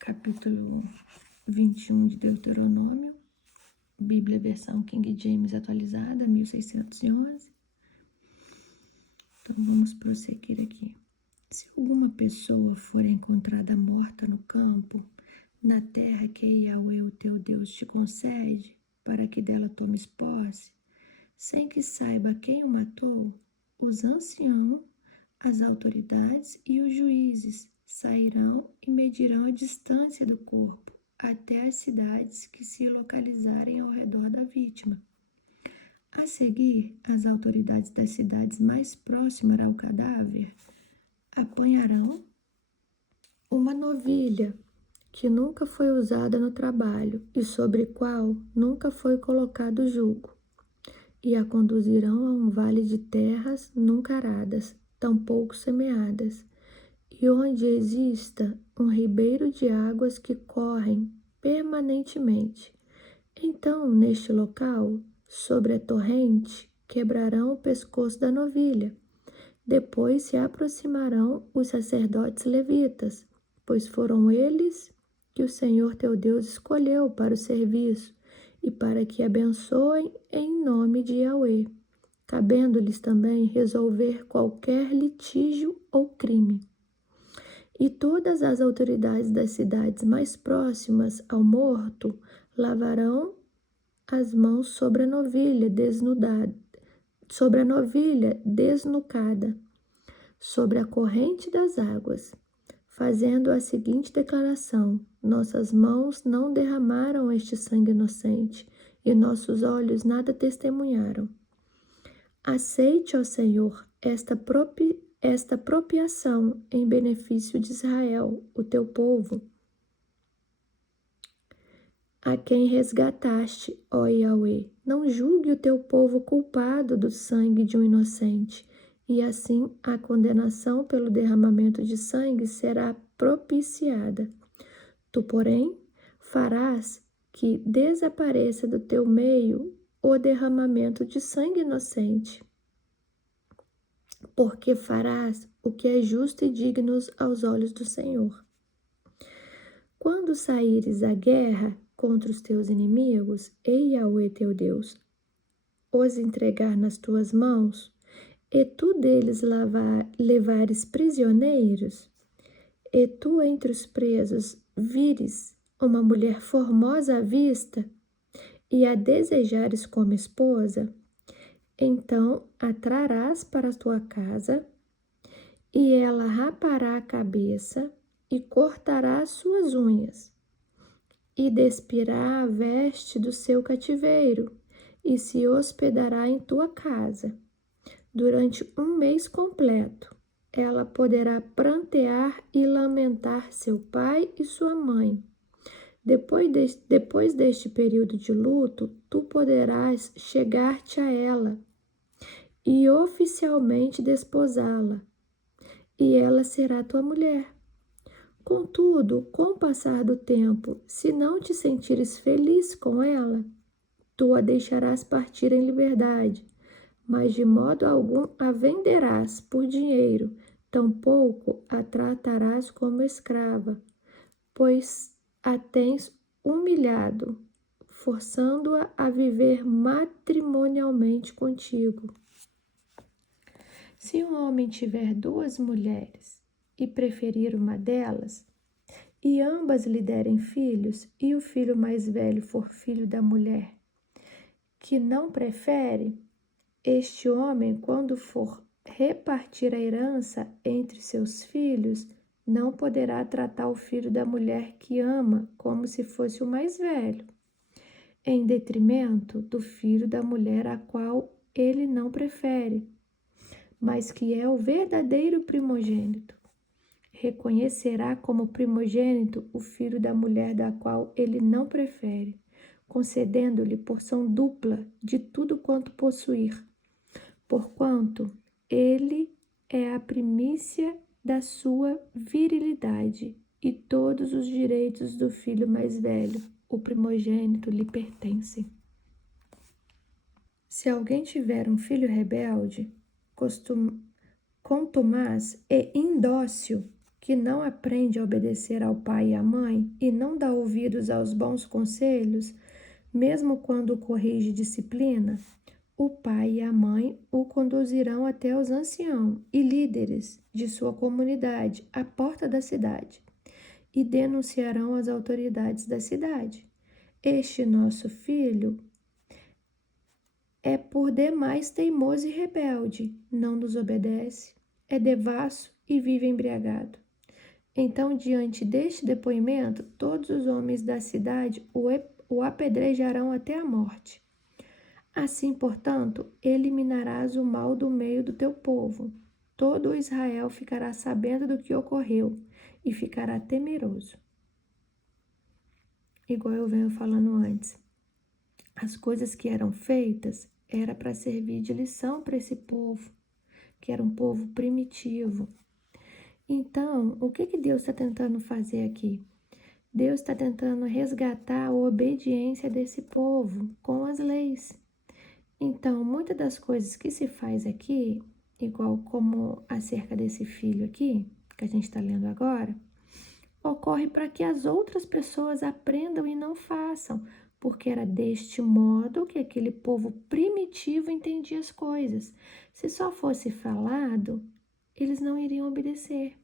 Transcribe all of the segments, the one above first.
capítulo 21 de Deuteronômio, Bíblia versão King James atualizada, 1611. Então vamos prosseguir aqui. Se alguma pessoa for encontrada morta no campo, na terra que Yahweh, o teu Deus, te concede, para que dela tomes posse, sem que saiba quem o matou, os anciãos, as autoridades e os juízes sairão e medirão a distância do corpo até as cidades que se localizarem ao redor da vítima. A seguir, as autoridades das cidades mais próximas ao cadáver apanharão uma novilha que nunca foi usada no trabalho e sobre qual nunca foi colocado jugo, e a conduzirão a um vale de terras nunca aradas, tampouco semeadas, e onde exista um ribeiro de águas que correm permanentemente. Então, neste local, sobre a torrente, quebrarão o pescoço da novilha. Depois se aproximarão os sacerdotes levitas, pois foram eles que o Senhor teu Deus escolheu para o serviço e para que abençoem em nome de Yahweh, cabendo-lhes também resolver qualquer litígio ou crime. E todas as autoridades das cidades mais próximas ao morto lavarão as mãos sobre a novilha desnucada, sobre a corrente das águas, fazendo a seguinte declaração: nossas mãos não derramaram este sangue inocente, e nossos olhos nada testemunharam. Aceite, ó Senhor, esta propiação em benefício de Israel, o teu povo, a quem resgataste, ó Yahweh. Não julgue o teu povo culpado do sangue de um inocente, e assim a condenação pelo derramamento de sangue será propiciada. Tu, porém, farás que desapareça do teu meio o derramamento de sangue inocente, porque farás o que é justo e digno aos olhos do Senhor. Quando saíres à guerra contra os teus inimigos, e Yahweh teu Deus os entregar nas tuas mãos, e tu deles levares prisioneiros, e tu entre os presos vires uma mulher formosa à vista, e a desejares como esposa, então a trarás para a tua casa, e ela rapará a cabeça e cortará as suas unhas, e despirá a veste do seu cativeiro, e se hospedará em tua casa. Durante 1 mês completo, ela poderá prantear e lamentar seu pai e sua mãe. Depois deste período de luto, tu poderás chegar-te a ela e oficialmente desposá-la, e ela será tua mulher. Contudo, com o passar do tempo, se não te sentires feliz com ela, tu a deixarás partir em liberdade, mas de modo algum a venderás por dinheiro, tampouco a tratarás como escrava, pois a tens humilhado, forçando-a a viver matrimonialmente contigo. Se um homem tiver 2 mulheres e preferir uma delas, e ambas lhe derem filhos, e o filho mais velho for filho da mulher que não prefere, este homem, quando for repartir a herança entre seus filhos, não poderá tratar o filho da mulher que ama como se fosse o mais velho, em detrimento do filho da mulher a qual ele não prefere, mas que é o verdadeiro primogênito. Reconhecerá como primogênito o filho da mulher da qual ele não prefere, concedendo-lhe porção dupla de tudo quanto possuir, porquanto ele é a primícia da sua virilidade, e todos os direitos do filho mais velho, o primogênito, lhe pertencem. Se alguém tiver um filho rebelde, contumaz e indócil, que não aprende a obedecer ao pai e à mãe e não dá ouvidos aos bons conselhos, mesmo quando o corrige e disciplina, o pai e a mãe o conduzirão até os anciãos e líderes de sua comunidade, à porta da cidade, e denunciarão as autoridades da cidade. Este nosso filho é por demais teimoso e rebelde, não nos obedece, é devasso e vive embriagado. Então, diante deste depoimento, todos os homens da cidade o apedrejarão até a morte. Assim, portanto, eliminarás o mal do meio do teu povo. Todo Israel ficará sabendo do que ocorreu e ficará temeroso. Igual eu venho falando antes, as coisas que eram feitas era para servir de lição para esse povo, que era um povo primitivo. Então, o que Deus está tentando fazer aqui? Deus está tentando resgatar a obediência desse povo com as leis. Então, muitas das coisas que se faz aqui, igual como acerca desse filho aqui, que a gente está lendo agora, ocorre para que as outras pessoas aprendam e não façam, porque era deste modo que aquele povo primitivo entendia as coisas. Se só fosse falado, eles não iriam obedecer.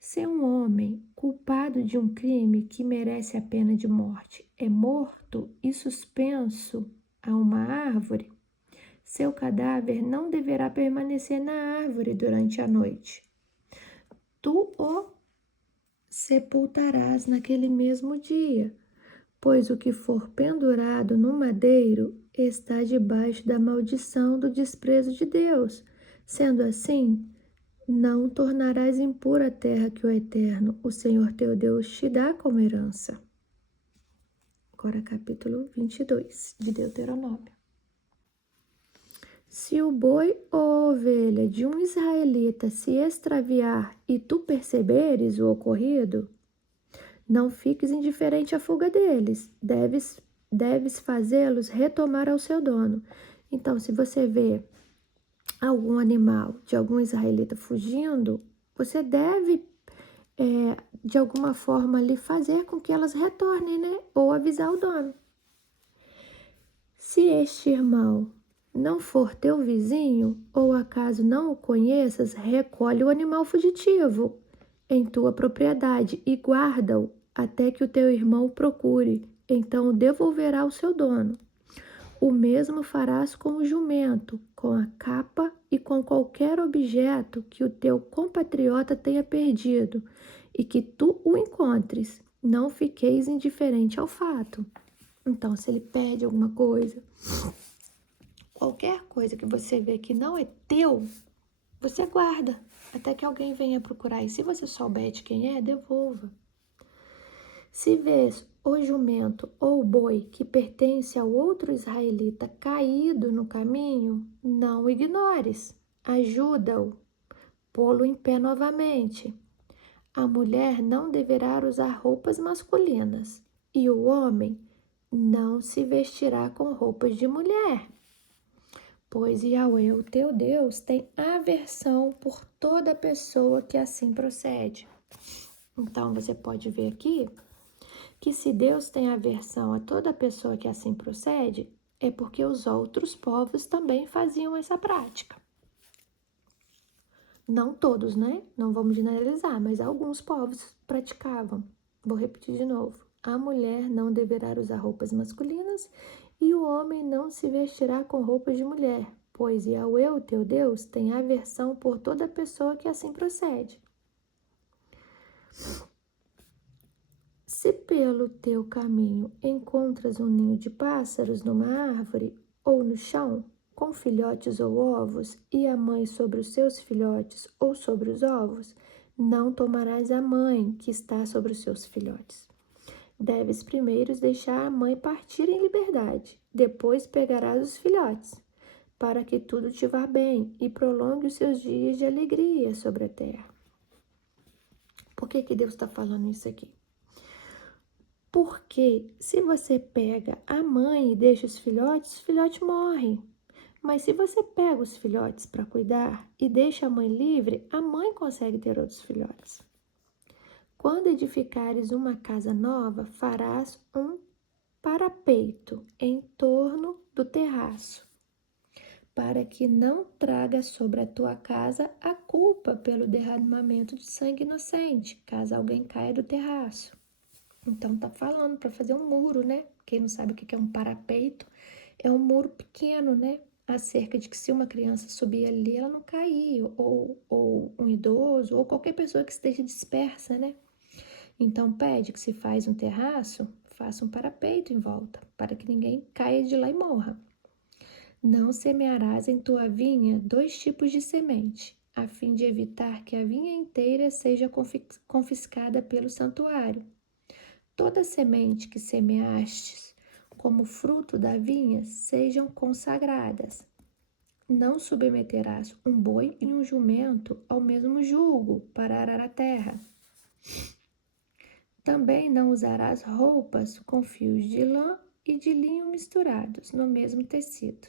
Se um homem culpado de um crime que merece a pena de morte é morto e suspenso a uma árvore, seu cadáver não deverá permanecer na árvore durante a noite. Tu o sepultarás naquele mesmo dia, pois o que for pendurado no madeiro está debaixo da maldição do desprezo de Deus. Sendo assim, não tornarás impura a terra que o Eterno, o Senhor teu Deus, te dá como herança. Agora capítulo 22 de Deuteronômio. Se o boi ou ovelha de um israelita se extraviar e tu perceberes o ocorrido, não fiques indiferente à fuga deles, deves fazê-los retomar ao seu dono. Então, se você vê algum animal de algum israelita fugindo, você deve, de alguma forma, ali fazer com que elas retornem, né? Ou avisar o dono. Se este irmão não for teu vizinho, ou acaso não o conheças, recolhe o animal fugitivo em tua propriedade e guarda-o até que o teu irmão o procure, então o devolverá ao seu dono. O mesmo farás com o jumento, com a capa e com qualquer objeto que o teu compatriota tenha perdido e que tu o encontres. Não fiqueis indiferente ao fato. Então, se ele perde alguma coisa, qualquer coisa que você vê que não é teu, você guarda até que alguém venha procurar. E se você souber de quem é, devolva. Se vês o jumento ou o boi que pertence ao outro israelita caído no caminho, não o ignores. Ajuda-o, pô-lo em pé novamente. A mulher não deverá usar roupas masculinas e o homem não se vestirá com roupas de mulher. Pois Yahweh, o teu Deus, tem aversão por toda pessoa que assim procede. Então, você pode ver aqui que se Deus tem aversão a toda pessoa que assim procede, é porque os outros povos também faziam essa prática. Não todos, né? Não vamos generalizar, mas alguns povos praticavam. Vou repetir de novo. A mulher não deverá usar roupas masculinas e o homem não se vestirá com roupas de mulher, pois Yahweh, o teu Deus, tem aversão por toda pessoa que assim procede. Se pelo teu caminho encontras um ninho de pássaros numa árvore ou no chão, com filhotes ou ovos, e a mãe sobre os seus filhotes ou sobre os ovos, não tomarás a mãe que está sobre os seus filhotes. Deves primeiro deixar a mãe partir em liberdade, depois pegarás os filhotes, para que tudo te vá bem e prolongue os seus dias de alegria sobre a terra. Por que Deus está falando isso aqui? Porque se você pega a mãe e deixa os filhotes morre. Mas se você pega os filhotes para cuidar e deixa a mãe livre, a mãe consegue ter outros filhotes. Quando edificares uma casa nova, farás um parapeito em torno do terraço, para que não traga sobre a tua casa a culpa pelo derramamento de sangue inocente, caso alguém caia do terraço. Então tá falando para fazer um muro, né? Quem não sabe o que é um parapeito, é um muro pequeno, né? Acerca de que se uma criança subir ali, ela não cair, ou um idoso, ou qualquer pessoa que esteja dispersa, né? Então pede que se faz um terraço, faça um parapeito em volta, para que ninguém caia de lá e morra. Não semearás em tua vinha 2 tipos de semente, a fim de evitar que a vinha inteira seja confiscada pelo santuário. Toda semente que semeastes como fruto da vinha sejam consagradas. Não submeterás um boi e um jumento ao mesmo julgo para arar a terra. Também não usarás roupas com fios de lã e de linho misturados no mesmo tecido.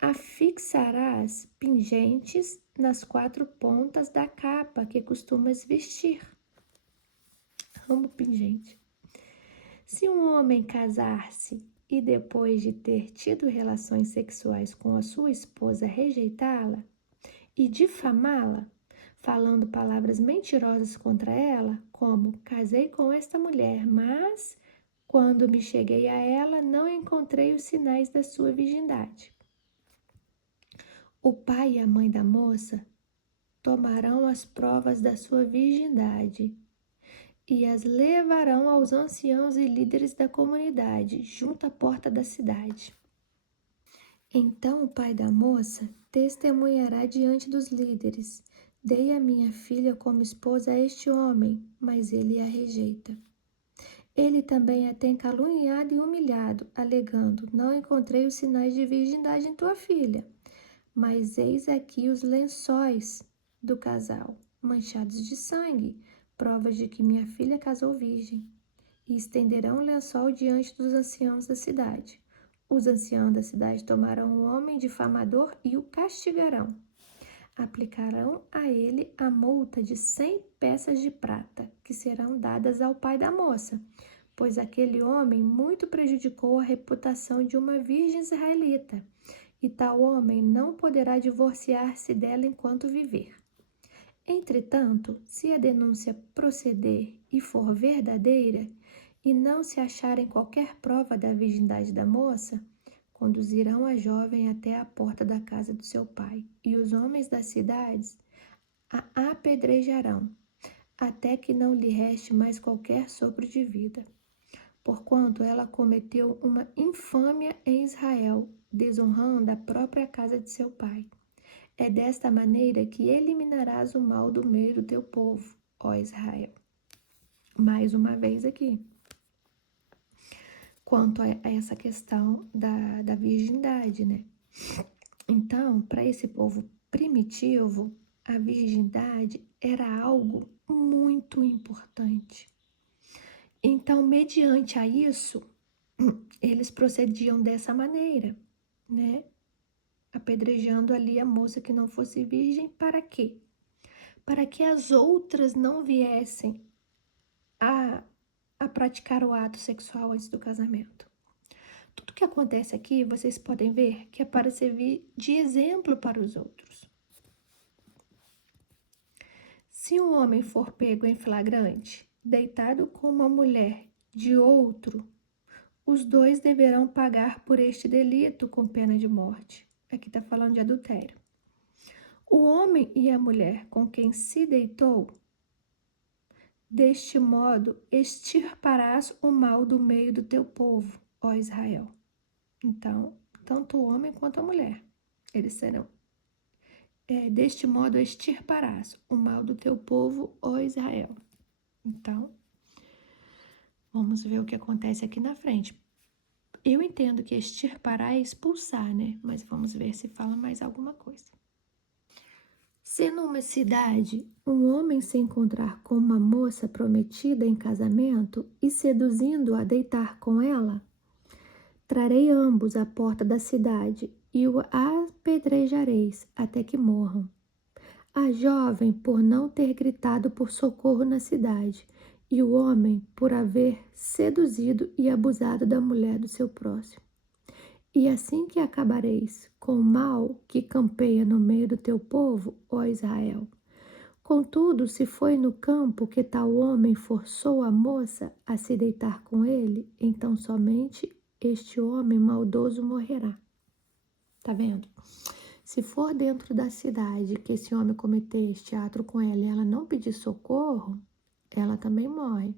Afixarás pingentes nas 4 pontas da capa que costumas vestir. Amo pingente. Se um homem casar-se e depois de ter tido relações sexuais com a sua esposa rejeitá-la e difamá-la, falando palavras mentirosas contra ela, como casei com esta mulher, mas quando me cheguei a ela não encontrei os sinais da sua virgindade. O pai e a mãe da moça tomarão as provas da sua virgindade e as levarão aos anciãos e líderes da comunidade, junto à porta da cidade. Então o pai da moça testemunhará diante dos líderes: dei a minha filha como esposa a este homem, mas ele a rejeita. Ele também a tem caluniado e humilhado, alegando: não encontrei os sinais de virgindade em tua filha. Mas eis aqui os lençóis do casal, manchados de sangue, provas de que minha filha casou virgem. E estenderão o lençol diante dos anciãos da cidade. Os anciãos da cidade tomarão o homem difamador e o castigarão. Aplicarão a ele a multa de 100 peças de prata, que serão dadas ao pai da moça, pois aquele homem muito prejudicou a reputação de uma virgem israelita, e tal homem não poderá divorciar-se dela enquanto viver. Entretanto, se a denúncia proceder e for verdadeira, e não se acharem qualquer prova da virgindade da moça, conduzirão a jovem até a porta da casa do seu pai, e os homens das cidades a apedrejarão, até que não lhe reste mais qualquer sopro de vida. Porquanto ela cometeu uma infâmia em Israel, desonrando a própria casa de seu pai. É desta maneira que eliminarás o mal do meio do teu povo, ó Israel. Mais uma vez aqui, quanto a essa questão da virgindade, né? Então, para esse povo primitivo, a virgindade era algo muito importante. Então, mediante a isso, eles procediam dessa maneira, né? Apedrejando ali a moça que não fosse virgem, para quê? Para que as outras não viessem a praticar o ato sexual antes do casamento. Tudo que acontece aqui, vocês podem ver que é para servir de exemplo para os outros. Se um homem for pego em flagrante, deitado com uma mulher de outro, os dois deverão pagar por este delito com pena de morte. Aqui está falando de adultério. O homem e a mulher com quem se deitou, deste modo extirparás o mal do meio do teu povo, ó Israel. Então, tanto o homem quanto a mulher, eles serão. Deste modo extirparás o mal do teu povo, ó Israel. Então, vamos ver o que acontece aqui na frente. Eu entendo que extirpar é expulsar, né? Mas vamos ver se fala mais alguma coisa. Se numa cidade um homem se encontrar com uma moça prometida em casamento e seduzindo-a a deitar com ela, trarei ambos à porta da cidade e o apedrejareis até que morram. A jovem por não ter gritado por socorro na cidade, e o homem por haver seduzido e abusado da mulher do seu próximo. E assim que acabareis com o mal que campeia no meio do teu povo, ó Israel. Contudo, se foi no campo que tal homem forçou a moça a se deitar com ele, então somente este homem maldoso morrerá. Tá vendo? Se for dentro da cidade que esse homem cometer este ato com ela e ela não pedir socorro, ela também morre.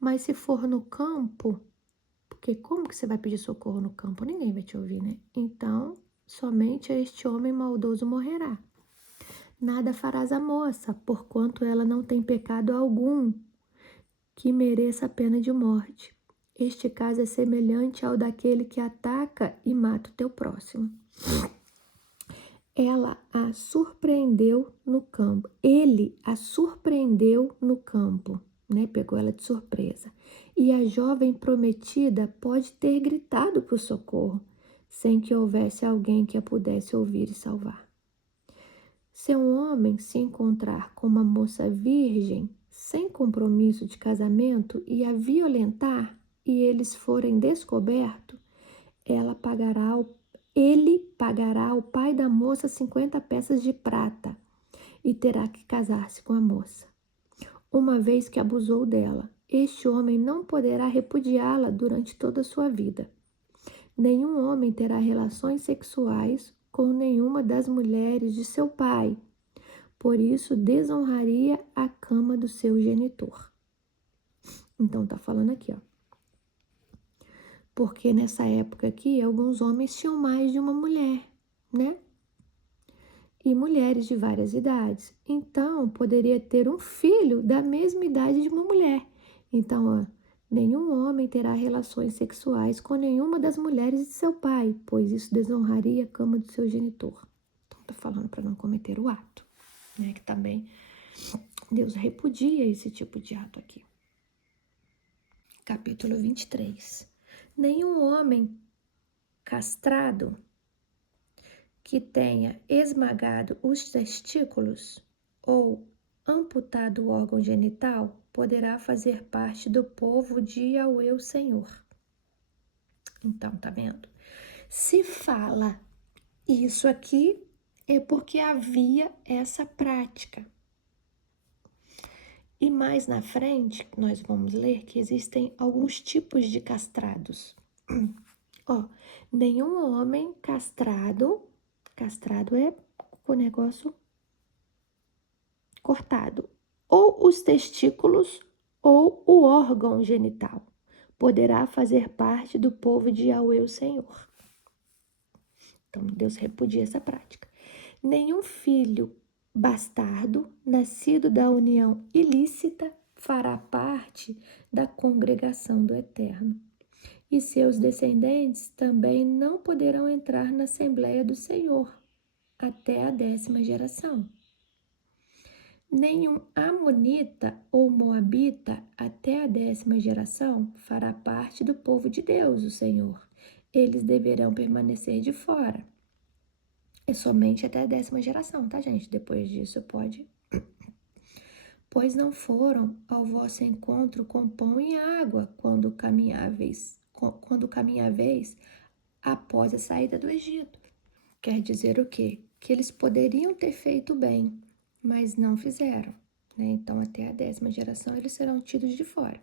Mas se for no campo, porque como que você vai pedir socorro no campo? Ninguém vai te ouvir, né? Então, somente este homem maldoso morrerá. Nada farás a moça, porquanto ela não tem pecado algum que mereça a pena de morte. Este caso é semelhante ao daquele que ataca e mata o teu próximo. Ela a surpreendeu no campo. Ele a surpreendeu no campo, né? Pegou ela de surpresa. E a jovem prometida pode ter gritado por socorro, sem que houvesse alguém que a pudesse ouvir e salvar. Se um homem se encontrar com uma moça virgem, sem compromisso de casamento, e a violentar, e eles forem descobertos, ele pagará ao pai da moça 50 peças de prata e terá que casar-se com a moça. Uma vez que abusou dela, este homem não poderá repudiá-la durante toda a sua vida. Nenhum homem terá relações sexuais com nenhuma das mulheres de seu pai. Por isso, desonraria a cama do seu genitor. Então, tá falando aqui, ó. Porque nessa época aqui, alguns homens tinham mais de uma mulher, né? E mulheres de várias idades. Então, poderia ter um filho da mesma idade de uma mulher. Então, ó, nenhum homem terá relações sexuais com nenhuma das mulheres de seu pai, pois isso desonraria a cama do seu genitor. Então, tá falando para não cometer o ato, né? Que também Deus repudia esse tipo de ato aqui. Capítulo 23. Nenhum homem castrado que tenha esmagado os testículos ou amputado o órgão genital poderá fazer parte do povo de Yahweh, o Senhor. Então, tá vendo? Se fala isso aqui, é porque havia essa prática. E mais na frente, nós vamos ler que existem alguns tipos de castrados. Ó, nenhum homem castrado é com o negócio cortado, ou os testículos ou o órgão genital, poderá fazer parte do povo de Yahweh, o Senhor. Então, Deus repudia essa prática. Nenhum filho bastardo, nascido da união ilícita, fará parte da congregação do Eterno. E seus descendentes também não poderão entrar na Assembleia do Senhor até a 10ª geração. Nenhum amonita ou moabita até a 10ª geração fará parte do povo de Deus, o Senhor. Eles deverão permanecer de fora. É somente até a 10ª geração, tá, gente? Depois disso pode. Pois não foram ao vosso encontro com pão e água quando caminháveis após a saída do Egito. Quer dizer o quê? Que eles poderiam ter feito bem, mas não fizeram, né? Então, até a 10ª geração, eles serão tidos de fora.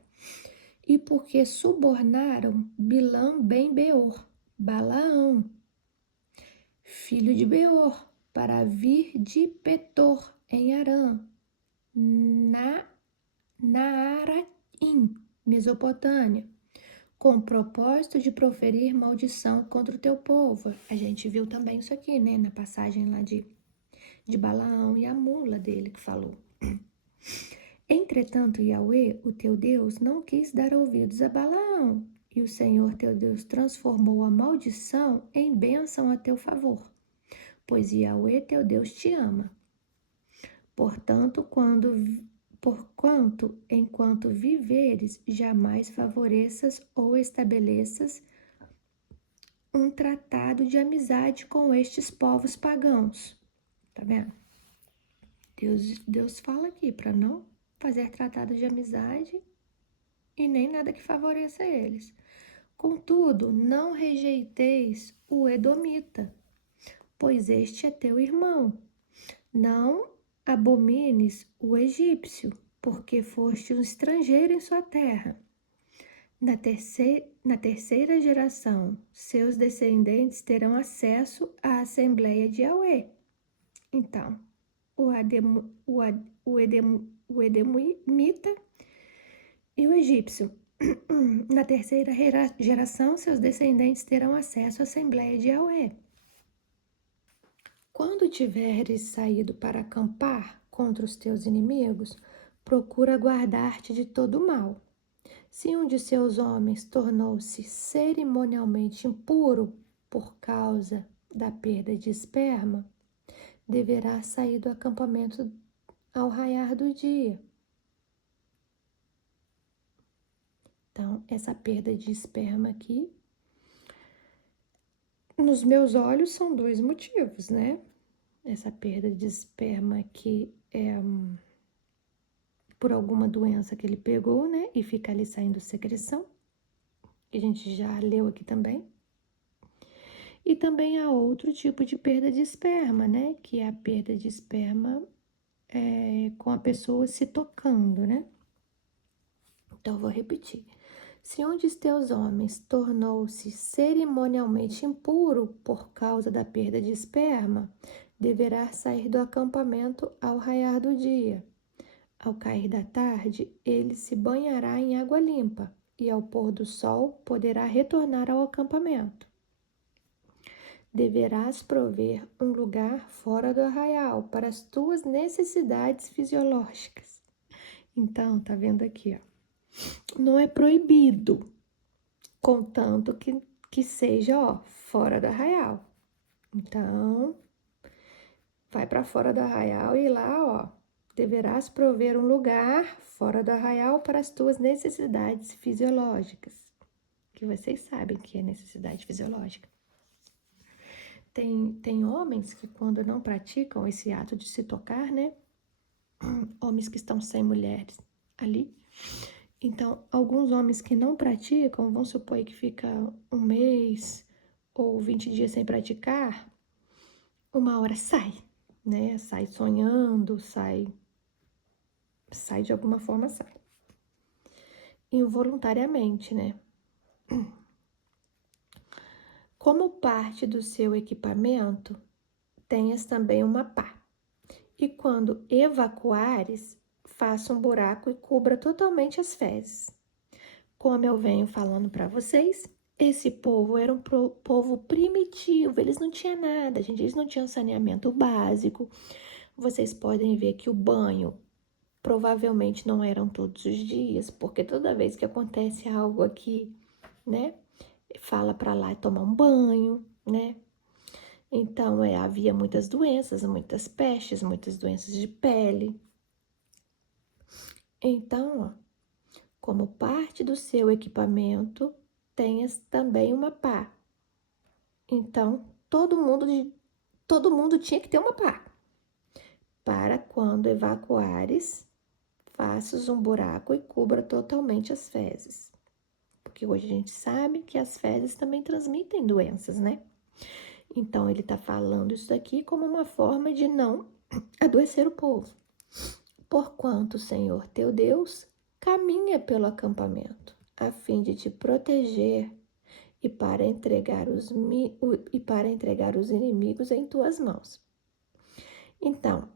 E porque subornaram Bilã ben Beor, Balaão, filho de Beor, para vir de Petor, em Arã, Naaraim, Mesopotâmia, com o propósito de proferir maldição contra o teu povo. A gente viu também isso aqui, né? Na passagem lá de Balaão e a mula dele que falou. Entretanto, Yahweh, o teu Deus, não quis dar ouvidos a Balaão, e o Senhor teu Deus transformou a maldição em bênção a teu favor, pois Yahweh teu Deus te ama. Portanto, enquanto viveres, jamais favoreças ou estabeleças um tratado de amizade com estes povos pagãos. Tá vendo? Deus fala aqui para não fazer tratado de amizade e nem nada que favoreça eles. Contudo, não rejeiteis o edomita, pois este é teu irmão. Não abomines o egípcio, porque foste um estrangeiro em sua terra. Na terceira geração, seus descendentes terão acesso à Assembleia de Yahweh. Então, o Edomita e o egípcio. Na terceira geração, seus descendentes terão acesso à Assembleia de Yahweh. Quando tiveres saído para acampar contra os teus inimigos, procura guardar-te de todo mal. Se um de seus homens tornou-se cerimonialmente impuro por causa da perda de esperma, deverá sair do acampamento ao raiar do dia. Então, essa perda de esperma aqui, nos meus olhos, são dois motivos, né? Essa perda de esperma aqui é por alguma doença que ele pegou, né? E fica ali saindo secreção, que a gente já leu aqui também. E também há outro tipo de perda de esperma, né? Que é a perda de esperma com a pessoa se tocando, né? Então, eu vou repetir. Se um de teus homens tornou-se cerimonialmente impuro por causa da perda de esperma, deverá sair do acampamento ao raiar do dia. Ao cair da tarde, ele se banhará em água limpa e ao pôr do sol poderá retornar ao acampamento. Deverás prover um lugar fora do arraial para as tuas necessidades fisiológicas. Então, tá vendo aqui, ó. Não é proibido, contanto que seja, ó, fora do arraial. Então, vai para fora do arraial e lá, ó, deverás prover um lugar fora do arraial para as tuas necessidades fisiológicas, que vocês sabem que é necessidade fisiológica. Tem homens que quando não praticam esse ato de se tocar, né? Homens que estão sem mulheres ali. Então, alguns homens que não praticam, vamos supor que fica um mês ou 20 dias sem praticar, uma hora sai, né? Sai sonhando, sai de alguma forma, sai. Involuntariamente, né? Como parte do seu equipamento, tenhas também uma pá. E quando evacuares, faça um buraco e cubra totalmente as fezes. Como eu venho falando para vocês, esse povo era um povo primitivo, eles não tinham nada, gente, eles não tinham saneamento básico. Vocês podem ver que o banho provavelmente não eram todos os dias, porque toda vez que acontece algo aqui, né, fala para lá tomar um banho, né? Então, havia muitas doenças, muitas pestes, muitas doenças de pele. Então, ó, como parte do seu equipamento, tenhas também uma pá. Então, todo mundo tinha que ter uma pá. Para quando evacuares, faças um buraco e cubra totalmente as fezes. Porque hoje a gente sabe que as fezes também transmitem doenças, né? Então, ele está falando isso daqui como uma forma de não adoecer o povo. Porquanto o Senhor teu Deus caminha pelo acampamento, a fim de te proteger e para entregar os inimigos em tuas mãos. Então,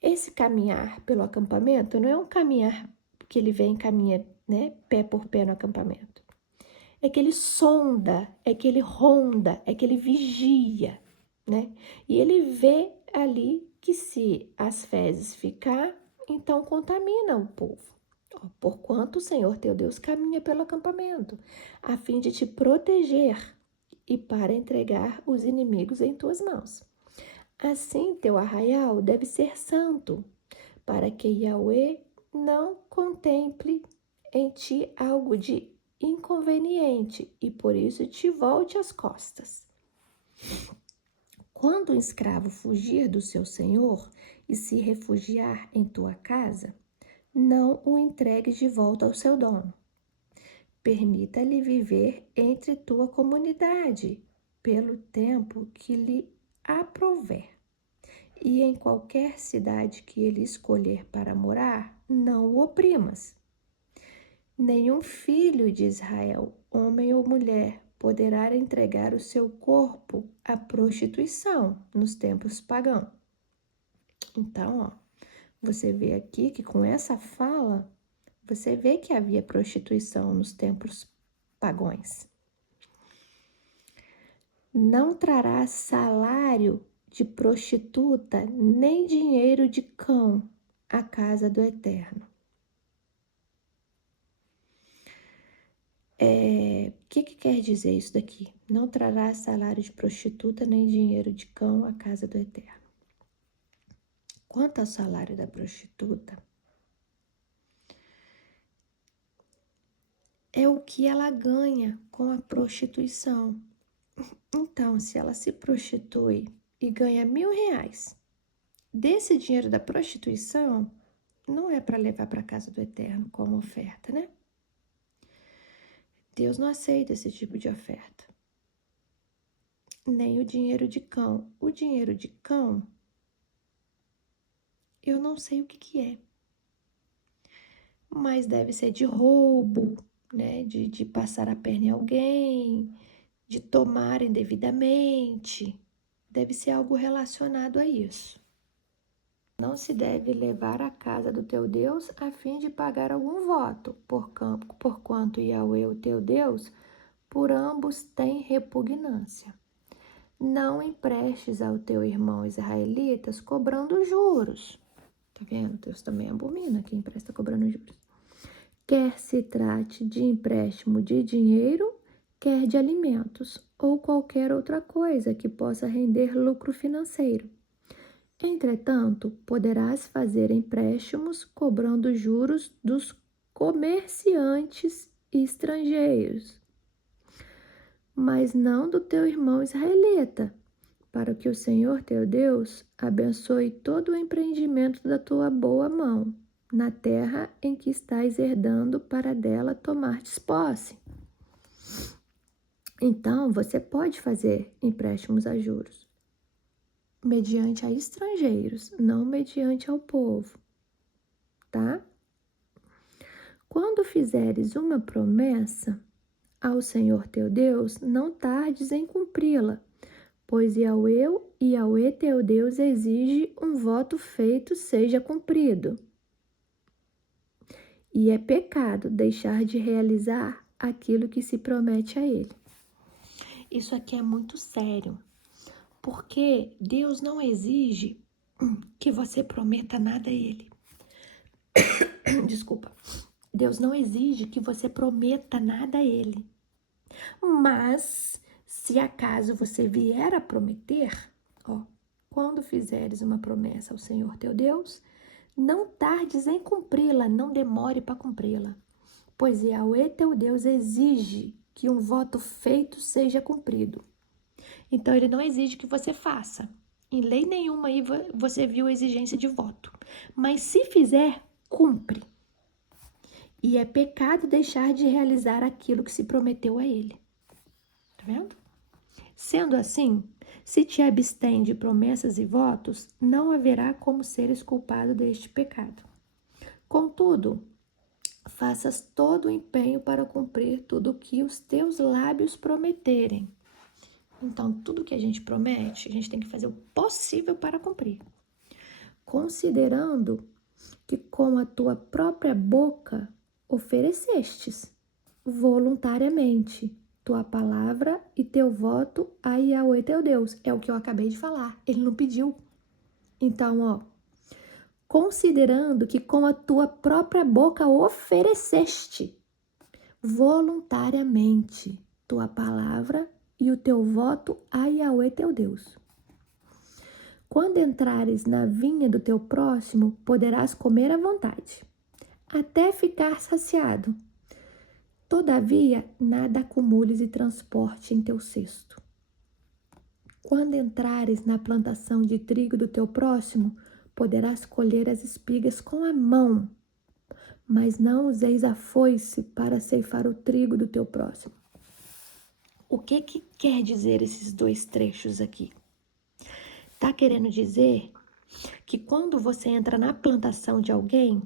esse caminhar pelo acampamento não é um caminhar que ele vem e caminha, né, pé por pé no acampamento. É que ele sonda, é que ele ronda, é que ele vigia, né? E ele vê ali que se as fezes ficar, então contamina o povo. Porquanto o Senhor teu Deus caminha pelo acampamento, a fim de te proteger e para entregar os inimigos em tuas mãos. Assim, teu arraial deve ser santo, para que Yahweh não contemple em ti algo de inconveniente e por isso te volte as costas. Quando o escravo fugir do seu senhor e se refugiar em tua casa, não o entregues de volta ao seu dono. Permita-lhe viver entre tua comunidade, pelo tempo que lhe aprouver. E em qualquer cidade que ele escolher para morar, não o oprimas. Nenhum filho de Israel, homem ou mulher, poderá entregar o seu corpo à prostituição nos tempos pagãos. Então, ó, você vê aqui que com essa fala, você vê que havia prostituição nos tempos pagãos. Não trará salário de prostituta, nem dinheiro de cão à casa do Eterno. O que quer dizer isso daqui? Não trará salário de prostituta, nem dinheiro de cão à casa do Eterno. Quanto ao salário da prostituta, é o que ela ganha com a prostituição. Então, se ela se prostitui e ganha R$1.000, desse dinheiro da prostituição, não é para levar para a casa do Eterno como oferta, né? Deus não aceita esse tipo de oferta. Nem o dinheiro de cão. O dinheiro de cão, eu não sei o que é. Mas deve ser de roubo, né? De passar a perna em alguém, de tomar indevidamente. Deve ser algo relacionado a isso. Não se deve levar à casa do teu Deus a fim de pagar algum voto, porquanto Yahweh, o teu Deus, por ambos tem repugnância. Não emprestes ao teu irmão israelitas cobrando juros. Tá vendo? Deus também abomina quem empresta cobrando juros. Quer se trate de empréstimo de dinheiro, quer de alimentos, ou qualquer outra coisa que possa render lucro financeiro. Entretanto, poderás fazer empréstimos cobrando juros dos comerciantes estrangeiros, mas não do teu irmão israelita, para que o Senhor teu Deus abençoe todo o empreendimento da tua boa mão, na terra em que estás herdando para dela tomardes posse. Então, você pode fazer empréstimos a juros, mediante a estrangeiros, não mediante ao povo, tá? Quando fizeres uma promessa ao Senhor teu Deus, não tardes em cumpri-la, pois Yahweh teu Deus exige um voto feito seja cumprido. E é pecado deixar de realizar aquilo que se promete a ele. Isso aqui é muito sério, porque Deus não exige que você prometa nada a ele. Desculpa. Deus não exige que você prometa nada a ele. Mas, se acaso você vier a prometer, ó, quando fizeres uma promessa ao Senhor teu Deus, não tardes em cumpri-la, não demore para cumpri-la. Pois Yahweh teu Deus exige que um voto feito seja cumprido. Então, ele não exige que você faça. Em lei nenhuma aí você viu a exigência de voto. Mas se fizer, cumpre. E é pecado deixar de realizar aquilo que se prometeu a ele. Tá vendo? Sendo assim, se te abstém de promessas e votos, não haverá como seres culpado deste pecado. Contudo, faças todo o empenho para cumprir tudo o que os teus lábios prometerem. Então, tudo que a gente promete, a gente tem que fazer o possível para cumprir. Considerando que com a tua própria boca oferecestes voluntariamente tua palavra e teu voto a Yahweh teu Deus. É o que eu acabei de falar. Ele não pediu. Então, ó, considerando que com a tua própria boca ofereceste voluntariamente tua palavra e o teu voto a Yahweh teu Deus. Quando entrares na vinha do teu próximo, poderás comer à vontade, até ficar saciado. Todavia, nada acumules e transporte em teu cesto. Quando entrares na plantação de trigo do teu próximo, poderás colher as espigas com a mão, mas não useis a foice para ceifar o trigo do teu próximo. O que quer dizer esses dois trechos aqui? Tá querendo dizer que quando você entra na plantação de alguém,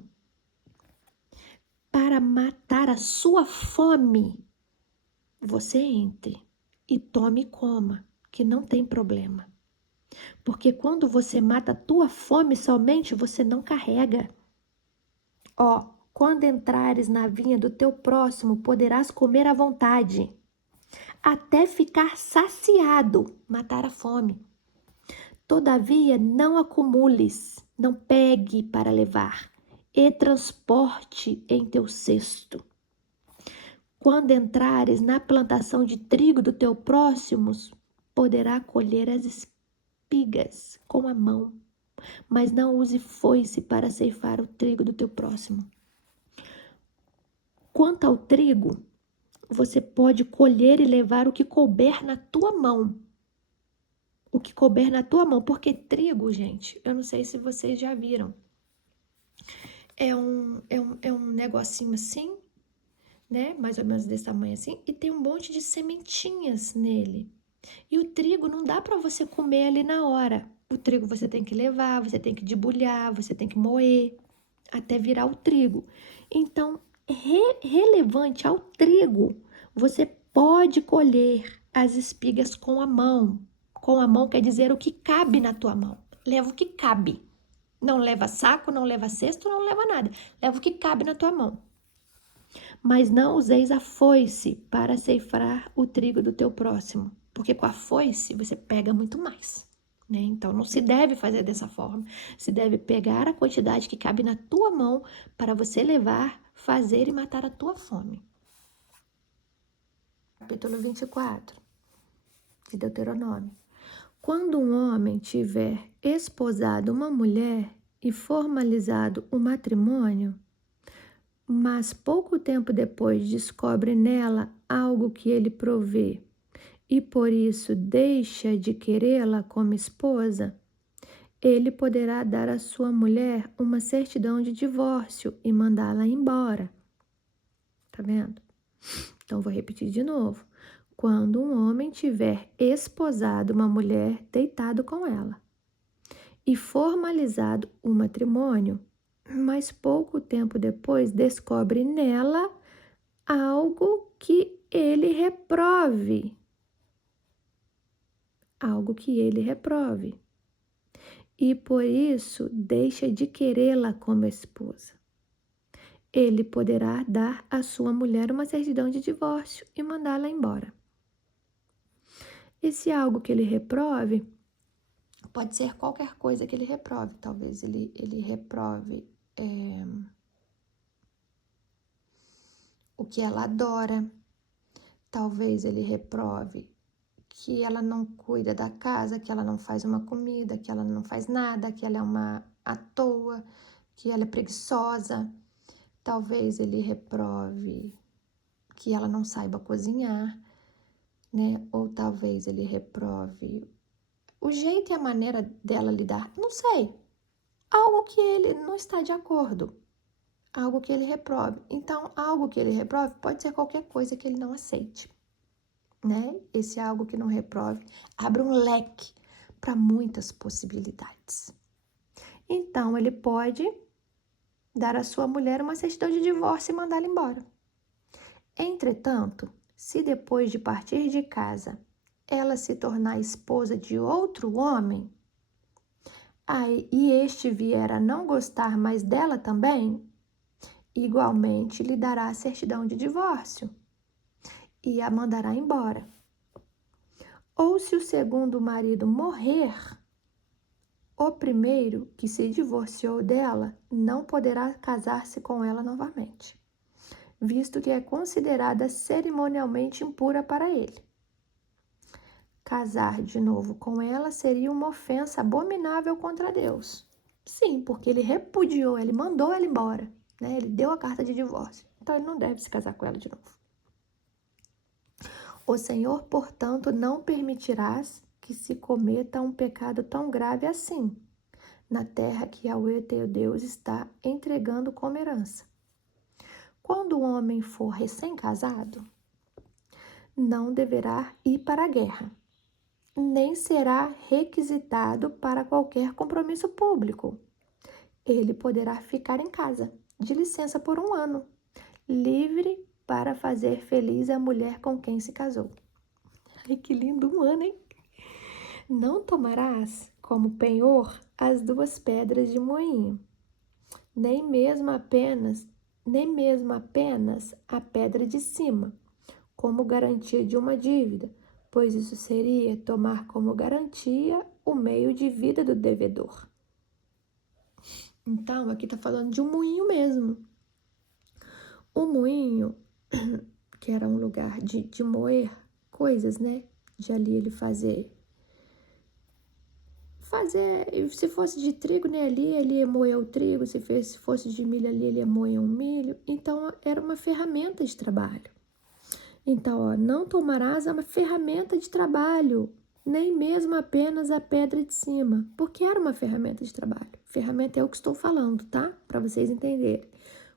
para matar a sua fome, você entre e tome e coma, que não tem problema. Porque quando você mata a tua fome somente, você não carrega. Ó, quando entrares na vinha do teu próximo, poderás comer à vontade, até ficar saciado, matar a fome. Todavia, não acumules, não pegue para levar, e transporte em teu cesto. Quando entrares na plantação de trigo do teu próximo, poderá colher as espigas com a mão, mas não use foice para ceifar o trigo do teu próximo. Quanto ao trigo, você pode colher e levar o que couber na tua mão. O que couber na tua mão, porque trigo, gente, eu não sei se vocês já viram. É um negocinho assim, né? Mais ou menos desse tamanho assim, e tem um monte de sementinhas nele. E o trigo não dá para você comer ali na hora. O trigo você tem que levar, você tem que debulhar, você tem que moer até virar o trigo. Então, relevante ao trigo, você pode colher as espigas com a mão. Com a mão quer dizer o que cabe na tua mão. Leva o que cabe. Não leva saco, não leva cesto, não leva nada. Leva o que cabe na tua mão. Mas não useis a foice para ceifar o trigo do teu próximo, porque com a foice você pega muito mais, né? Então não se deve fazer dessa forma. Se deve pegar a quantidade que cabe na tua mão para você levar, fazer e matar a tua fome. Capítulo 24 de Deuteronômio. Quando um homem tiver esposado uma mulher e formalizado o matrimônio, mas pouco tempo depois descobre nela algo que ele provê e por isso deixa de querê-la como esposa, ele poderá dar à sua mulher uma certidão de divórcio e mandá-la embora. Tá vendo? Então, vou repetir de novo. Quando um homem tiver esposado uma mulher, deitado com ela, e formalizado o matrimônio, mas pouco tempo depois descobre nela algo que ele reprove. Algo que ele reprove. E por isso deixa de querê-la como esposa. Ele poderá dar à sua mulher uma certidão de divórcio e mandá-la embora. Esse algo que ele reprove pode ser qualquer coisa que ele reprove. Talvez ele reprove o que ela adora. Talvez ele reprove que ela não cuida da casa, que ela não faz uma comida, que ela não faz nada, que ela é uma à toa, que ela é preguiçosa. Talvez ele reprove que ela não saiba cozinhar, né? Ou talvez ele reprove o jeito e a maneira dela lidar, não sei. Algo que ele não está de acordo. Algo que ele reprove. Então, algo que ele reprove pode ser qualquer coisa que ele não aceite, né? Esse algo que não reprove abre um leque para muitas possibilidades. Então, ele pode dar à sua mulher uma certidão de divórcio e mandá-la embora. Entretanto, se depois de partir de casa ela se tornar esposa de outro homem, e este vier a não gostar mais dela também, igualmente lhe dará a certidão de divórcio e a mandará embora. Ou se o segundo marido morrer, o primeiro que se divorciou dela não poderá casar-se com ela novamente, visto que é considerada cerimonialmente impura para ele. Casar de novo com ela seria uma ofensa abominável contra Deus. Sim, porque ele repudiou, ele mandou ela embora, né? Ele deu a carta de divórcio. Então, ele não deve se casar com ela de novo. O Senhor, portanto, não permitirás que se cometa um pecado tão grave assim, na terra que Yahweh teu Deus está entregando como herança. Quando o homem for recém-casado, não deverá ir para a guerra, nem será requisitado para qualquer compromisso público. Ele poderá ficar em casa, de licença por 1 ano, livre para fazer feliz a mulher com quem se casou. Ai, que lindo, 1 ano, hein? Não tomarás como penhor as 2 pedras de moinho, nem mesmo apenas a pedra de cima, como garantia de uma dívida, pois isso seria tomar como garantia o meio de vida do devedor. Então, aqui está falando de um moinho mesmo. O moinho, que era um lugar de moer coisas, né? De ali ele fazer, se fosse de trigo, né? Ali ele ia moer o trigo, se fosse de milho ali, ele ia moer um milho. Então, era uma ferramenta de trabalho. Então, ó, não tomarás uma ferramenta de trabalho, nem mesmo apenas a pedra de cima, porque era uma ferramenta de trabalho. Ferramenta é o que estou falando, tá? Para vocês entenderem.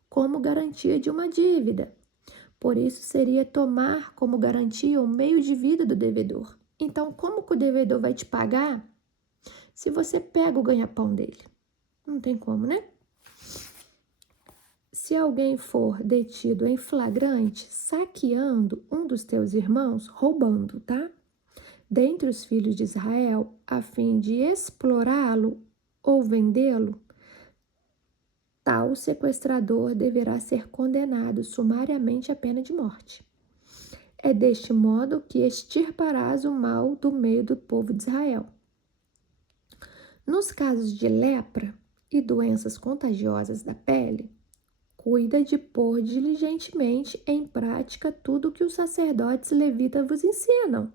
Como garantia de uma dívida. Por isso, seria tomar como garantia o meio de vida do devedor. Então, como que o devedor vai te pagar se você pega o ganha-pão dele? Não tem como, né? Se alguém for detido em flagrante, saqueando um dos teus irmãos, roubando, tá? Dentre os filhos de Israel, a fim de explorá-lo ou vendê-lo, tal sequestrador deverá ser condenado sumariamente à pena de morte. É deste modo que extirparás o mal do meio do povo de Israel. Nos casos de lepra e doenças contagiosas da pele, cuida de pôr diligentemente em prática tudo o que os sacerdotes levitas vos ensinam.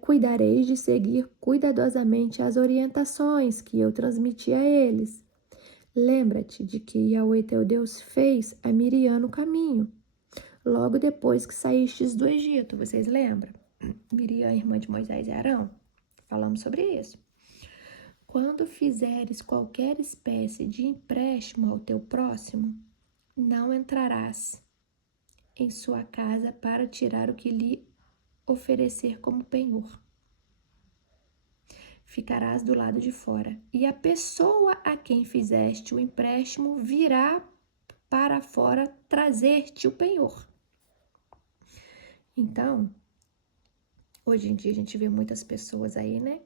Cuidareis de seguir cuidadosamente as orientações que eu transmiti a eles. Lembra-te de que Yahweh teu Deus fez a Miriam no caminho, logo depois que saístes do Egito. Vocês lembram? Miriam, irmã de Moisés e Arão. Falamos sobre isso. Quando fizeres qualquer espécie de empréstimo ao teu próximo, não entrarás em sua casa para tirar o que lhe oferecer como penhor. Ficarás do lado de fora, e a pessoa a quem fizeste o empréstimo virá para fora trazer-te o penhor. Então, hoje em dia a gente vê muitas pessoas aí, né?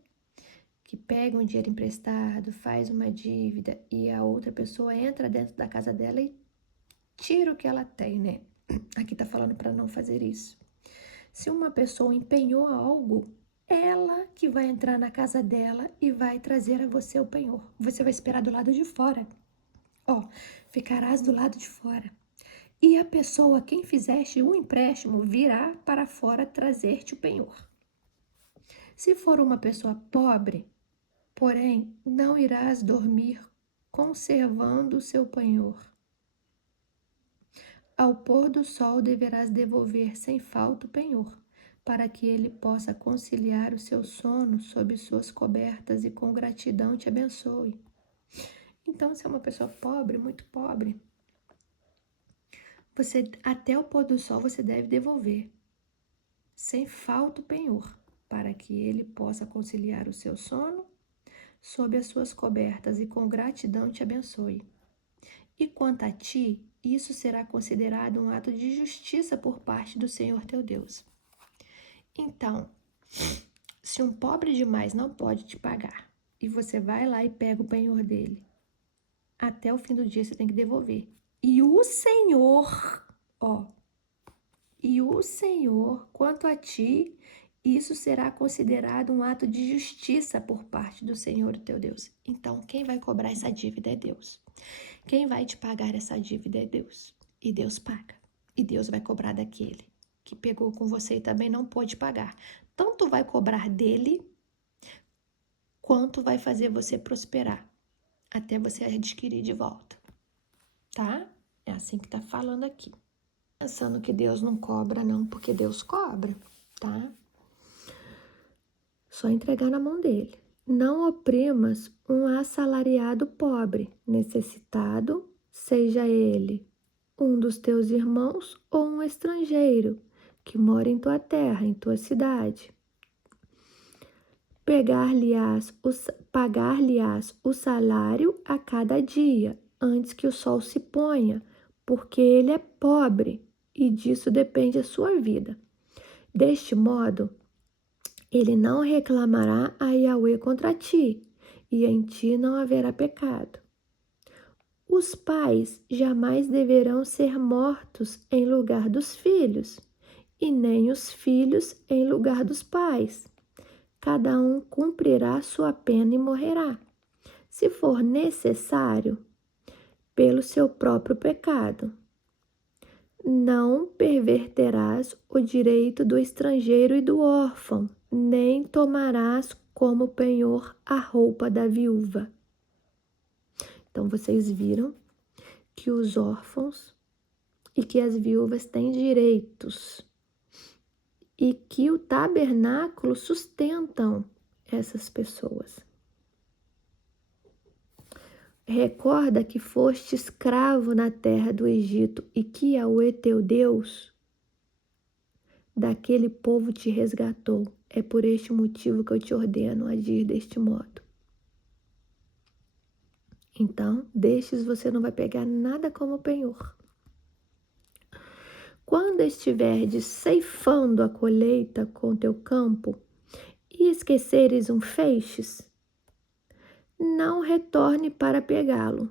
Que pegam dinheiro emprestado, faz uma dívida e a outra pessoa entra dentro da casa dela e tira o que ela tem, né? Aqui tá falando para não fazer isso. Se uma pessoa empenhou algo, ela que vai entrar na casa dela e vai trazer a você o penhor. Você vai esperar do lado de fora. Ó, ficarás do lado de fora. E a pessoa a quem fizeste um empréstimo virá para fora trazer-te o penhor. Se for uma pessoa pobre, porém, não irás dormir conservando o seu penhor. Ao pôr do sol deverás devolver sem falta o penhor, para que ele possa conciliar o seu sono sob suas cobertas e com gratidão te abençoe. Então, se é uma pessoa pobre, muito pobre, você até o pôr do sol você deve devolver sem falta o penhor, para que ele possa conciliar o seu sono sob as suas cobertas e com gratidão te abençoe. E quanto a ti, isso será considerado um ato de justiça por parte do Senhor teu Deus. Então, se um pobre demais não pode te pagar e você vai lá e pega o penhor dele, até o fim do dia você tem que devolver. E o Senhor, quanto a ti, isso será considerado um ato de justiça por parte do Senhor teu Deus. Então, quem vai cobrar essa dívida é Deus. Quem vai te pagar essa dívida é Deus. E Deus paga. E Deus vai cobrar daquele que pegou com você e também não pôde pagar. Tanto vai cobrar dele, quanto vai fazer você prosperar, até você adquirir de volta. Tá? É assim que tá falando aqui. Pensando que Deus não cobra, não, porque Deus cobra, tá? Só entregar na mão dele. não oprimas um assalariado pobre, necessitado, seja ele um dos teus irmãos ou um estrangeiro que mora em tua terra, em tua cidade. Pagar-lhe-ás o salário a cada dia, antes que o sol se ponha, porque ele é pobre e disso depende a sua vida. Deste modo, ele não reclamará a Yahweh contra ti, e em ti não haverá pecado. Os pais jamais deverão ser mortos em lugar dos filhos, e nem os filhos em lugar dos pais. Cada um cumprirá sua pena e morrerá, se for necessário, pelo seu próprio pecado. Não perverterás o direito do estrangeiro e do órfão, nem tomarás como penhor a roupa da viúva. Então, vocês viram que os órfãos e que as viúvas têm direitos e que o tabernáculo sustentam essas pessoas. Recorda que foste escravo na terra do Egito e que Yahweh teu Deus daquele povo te resgatou. É por este motivo que eu te ordeno agir deste modo. Então, destes você não vai pegar nada como penhor. Quando estiverdes ceifando a colheita com teu campo e esqueceres um feixes, não retorne para pegá-lo.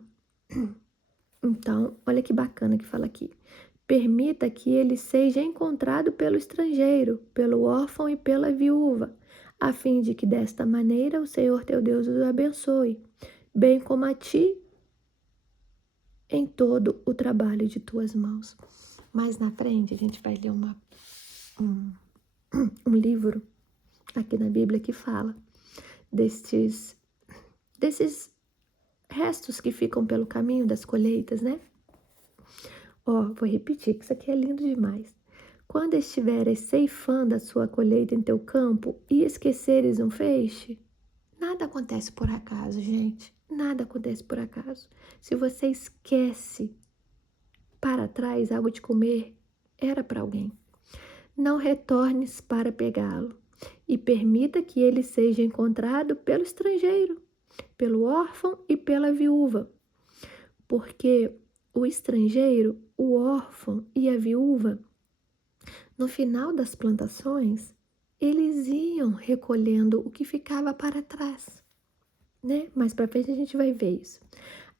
Então, olha que bacana que fala aqui. Permita que ele seja encontrado pelo estrangeiro, pelo órfão e pela viúva, a fim de que desta maneira o Senhor teu Deus os abençoe, bem como a ti em todo o trabalho de tuas mãos. Mais na frente a gente vai ler um livro aqui na Bíblia que fala desses restos que ficam pelo caminho das colheitas, né? Vou repetir, que isso aqui é lindo demais. Quando estiveres ceifando a sua colheita em teu campo e esqueceres um feixe, nada acontece por acaso, gente. Nada acontece por acaso. Se você esquece para trás algo de comer, era para alguém. Não retornes para pegá-lo e permita que ele seja encontrado pelo estrangeiro, pelo órfão e pela viúva, porque o estrangeiro, o órfão e a viúva, no final das plantações, eles iam recolhendo o que ficava para trás, né? Mais para frente a gente vai ver isso.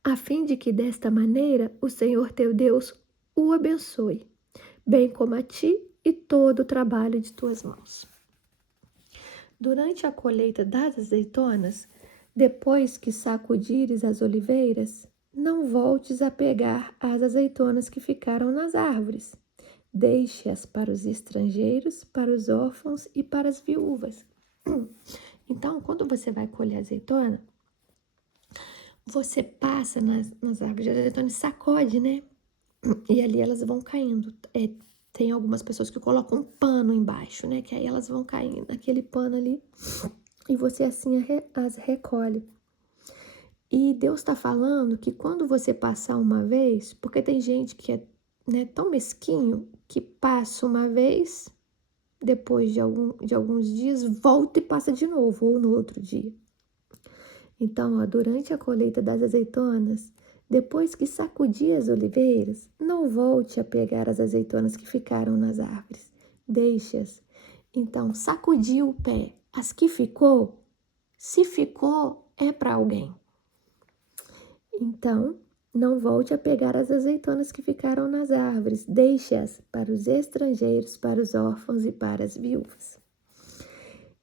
A fim de que desta maneira o Senhor teu Deus o abençoe, bem como a ti e todo o trabalho de tuas mãos. Durante a colheita das azeitonas, depois que sacudires as oliveiras, não voltes a pegar as azeitonas que ficaram nas árvores. Deixe-as para os estrangeiros, para os órfãos e para as viúvas. Então, quando você vai colher azeitona, você passa nas árvores de azeitona e sacode, né? E ali elas vão caindo. Tem algumas pessoas que colocam um pano embaixo, né? Que aí elas vão caindo naquele pano ali e você assim as recolhe. E Deus está falando que quando você passar uma vez, porque tem gente que é, né, tão mesquinho que passa uma vez, depois de alguns dias, volta e passa de novo, ou no outro dia. Então, durante a colheita das azeitonas, depois que sacudir as oliveiras, não volte a pegar as azeitonas que ficaram nas árvores. Deixe-as. Então, sacudiu o pé. As que ficou, se ficou, é para alguém. Então, não volte a pegar as azeitonas que ficaram nas árvores. Deixe-as para os estrangeiros, para os órfãos e para as viúvas.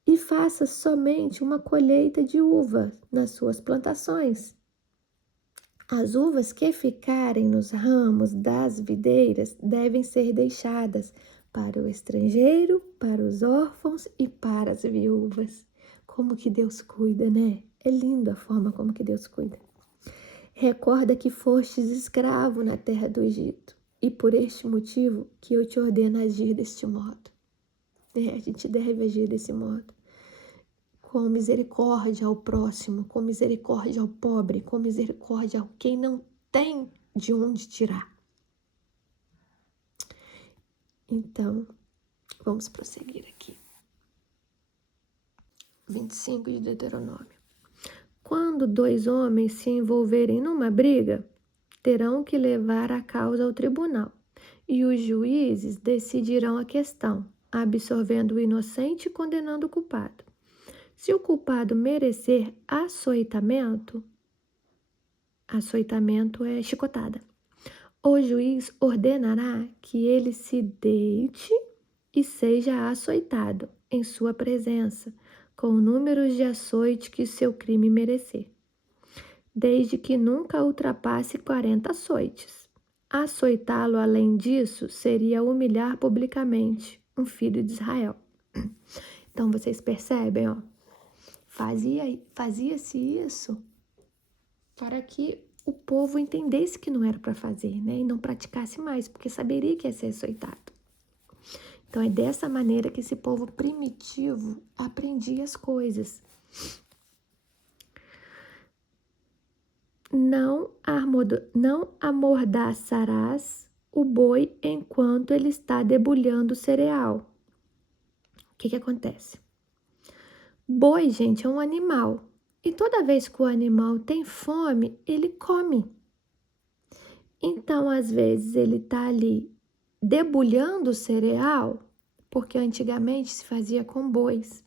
E faça somente uma colheita de uva nas suas plantações. As uvas que ficarem nos ramos das videiras devem ser deixadas para o estrangeiro, para os órfãos e para as viúvas. Como que Deus cuida, né? É lindo a forma como que Deus cuida. Recorda que fostes escravo na terra do Egito, e por este motivo que eu te ordeno agir deste modo. A gente deve agir desse modo. com misericórdia ao próximo, com misericórdia ao pobre, com misericórdia a quem não tem de onde tirar. Então, vamos prosseguir aqui. 25 de Deuteronômio. Quando 2 homens se envolverem numa briga, terão que levar a causa ao tribunal, e os juízes decidirão a questão, absolvendo o inocente e condenando o culpado. Se o culpado merecer açoitamento é chicotada, o juiz ordenará que ele se deite e seja açoitado em sua presença, com números de açoite que seu crime merecer, desde que nunca ultrapasse 40 açoites. Açoitá-lo, além disso, seria humilhar publicamente um filho de Israel. Então, vocês percebem, ó, fazia-se isso para que o povo entendesse que não era para fazer, né? E não praticasse mais, porque saberia que ia ser açoitado. Então, é dessa maneira que esse povo primitivo aprendia as coisas. Não amordaçarás o boi enquanto ele está debulhando o cereal. O que acontece? Boi, gente, é um animal. E toda vez que o animal tem fome, ele come. Então, às vezes, ele está ali debulhando o cereal, porque antigamente se fazia com bois.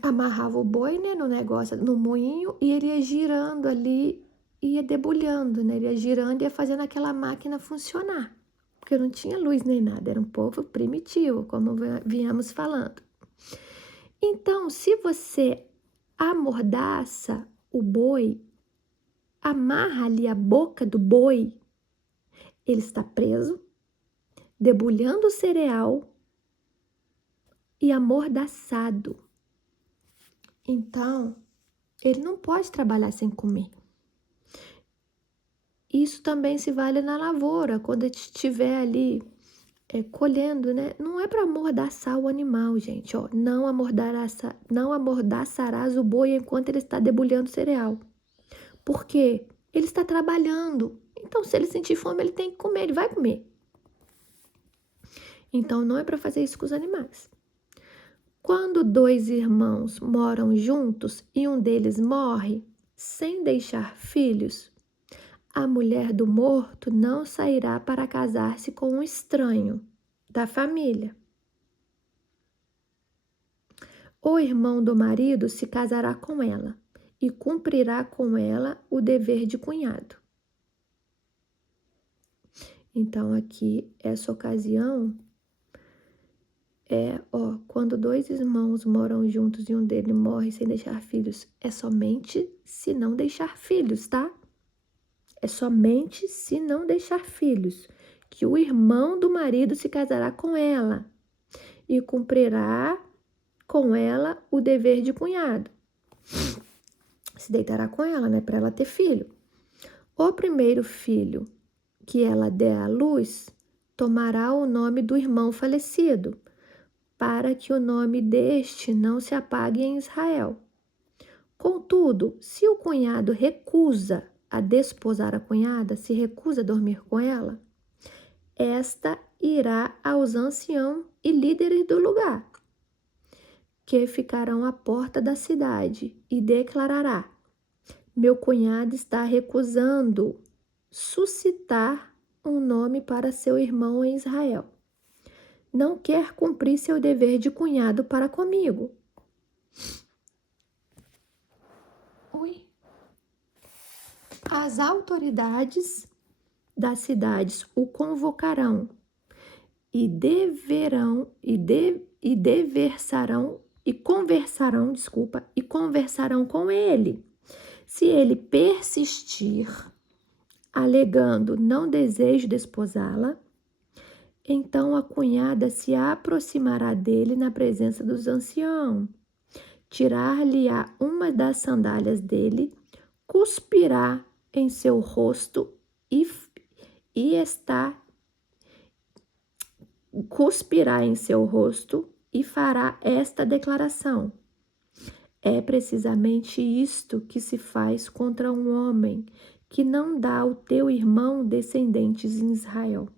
Amarrava o boi, né, no negócio, no moinho, e ele ia girando ali, ia debulhando, né? Ele ia girando e ia fazendo aquela máquina funcionar. Porque não tinha luz nem nada, era um povo primitivo, como viemos falando. Então, se você amordaça o boi, amarra ali a boca do boi, ele está preso, debulhando o cereal e amordaçado. Então, ele não pode trabalhar sem comer. Isso também se vale na lavoura, quando estiver ali colhendo, né? Não é para amordaçar o animal, gente, ó. Não amordaçarás o boi enquanto ele está debulhando o cereal. Por quê? Ele está trabalhando. Então, se ele sentir fome, ele tem que comer, ele vai comer. Então, não é para fazer isso com os animais. Quando 2 irmãos moram juntos e um deles morre sem deixar filhos, a mulher do morto não sairá para casar-se com um estranho da família. O irmão do marido se casará com ela e cumprirá com ela o dever de cunhado. Então, aqui, essa ocasião quando 2 irmãos moram juntos e um deles morre sem deixar filhos, é somente se não deixar filhos, tá? É somente se não deixar filhos, que o irmão do marido se casará com ela e cumprirá com ela o dever de cunhado. Se deitará com ela, né, para ela ter filho. O primeiro filho que ela der à luz tomará o nome do irmão falecido, para que o nome deste não se apague em Israel. Contudo, se o cunhado recusa a desposar a cunhada, se recusa a dormir com ela, esta irá aos anciãos e líderes do lugar, que ficarão à porta da cidade, e declarará: meu cunhado está recusando suscitar um nome para seu irmão em Israel. Não quer cumprir seu dever de cunhado para comigo. As autoridades das cidades o convocarão e conversarão com ele. Se ele persistir, alegando não desejo desposá-la, então a cunhada se aproximará dele na presença dos anciãos, tirar-lhe-á uma das sandálias dele, cuspirá em seu rosto cuspirá em seu rosto e fará esta declaração: É precisamente isto que se faz contra um homem que não dá ao teu irmão descendentes em Israel.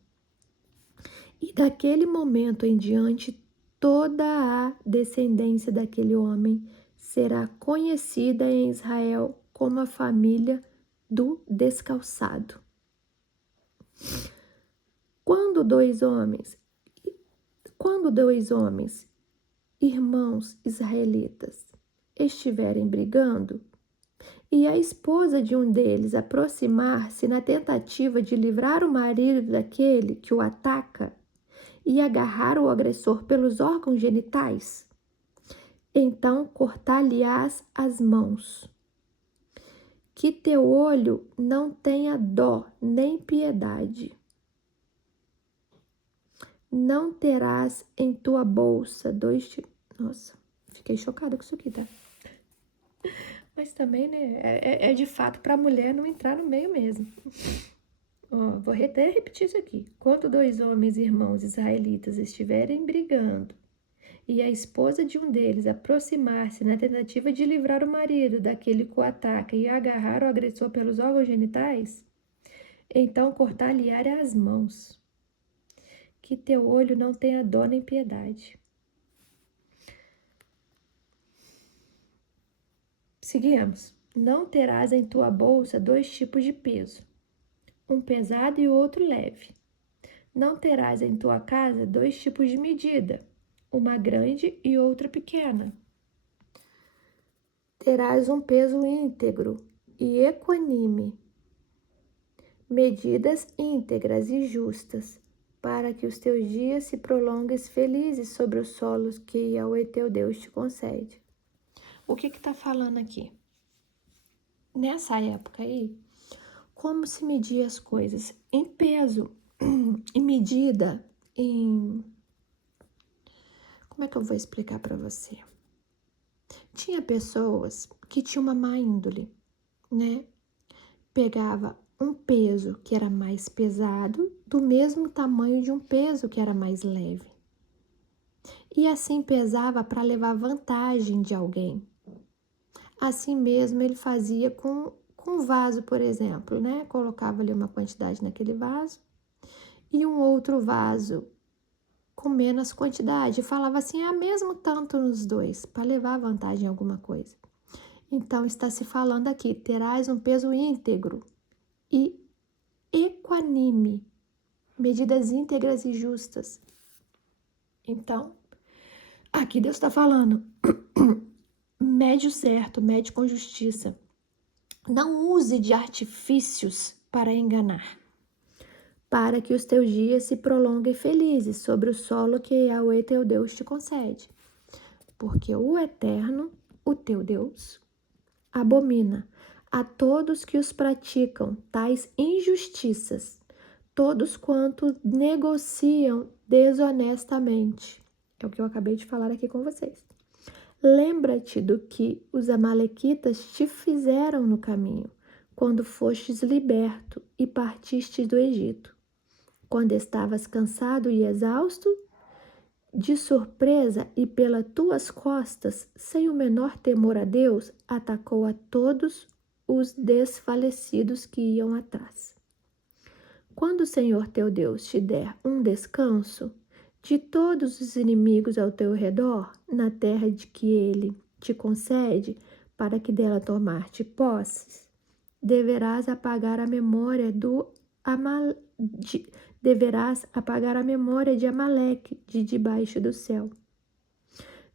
E daquele momento em diante, toda a descendência daquele homem será conhecida em Israel como a família do descalçado. Quando dois homens, irmãos israelitas, estiverem brigando, e a esposa de um deles aproximar-se na tentativa de livrar o marido daquele que o ataca e agarrar o agressor pelos órgãos genitais, então cortar-lhe-ás as mãos. Que teu olho não tenha dó nem piedade. Não terás em tua bolsa dois... Nossa, fiquei chocada com isso aqui, tá? Mas também, né, é de fato para a mulher não entrar no meio mesmo. Ó, vou até repetir isso aqui. Quando dois homens irmãos israelitas estiverem brigando e a esposa de um deles aproximar-se na tentativa de livrar o marido daquele que o ataca e agarrar o agressor pelos órgãos genitais, então cortar-lhe-á as mãos. Que teu olho não tenha dó nem piedade. Seguimos. Não terás em tua bolsa dois tipos de peso, um pesado e outro leve. Não terás em tua casa dois tipos de medida, uma grande e outra pequena. Terás um peso íntegro e equânime, medidas íntegras e justas, para que os teus dias se prolonguem felizes sobre os solos que Yahweh teu Deus te concede. O que está falando aqui? Nessa época aí, como se media as coisas? Em peso, em medida, em... Como é que eu vou explicar para você? Tinha pessoas que tinham uma má índole, né? Pegava um peso que era mais pesado do mesmo tamanho de um peso que era mais leve. E assim pesava para levar vantagem de alguém. Assim mesmo ele fazia com vaso, por exemplo, né? Colocava ali uma quantidade naquele vaso e um outro vaso com menos quantidade. Falava assim, mesmo tanto nos dois, para levar vantagem em alguma coisa. Então, está se falando aqui, terás um peso íntegro e equânime, medidas íntegras e justas. Então, aqui Deus está falando, mede o certo, mede com justiça. Não use de artifícios para enganar, para que os teus dias se prolonguem felizes sobre o solo que Yahweh teu Deus te concede. Porque o Eterno, o teu Deus, abomina a todos que os praticam tais injustiças, todos quanto negociam desonestamente. É o que eu acabei de falar aqui com vocês. Lembra-te do que os amalequitas te fizeram no caminho, quando fostes liberto e partistes do Egito. Quando estavas cansado e exausto, de surpresa e pelas tuas costas, sem o menor temor a Deus, atacou a todos os desfalecidos que iam atrás. Quando o Senhor teu Deus te der um descanso de todos os inimigos ao teu redor, na terra de que ele te concede, para que dela tomar-te posses, deverás apagar a memória de Amaleque de debaixo do céu.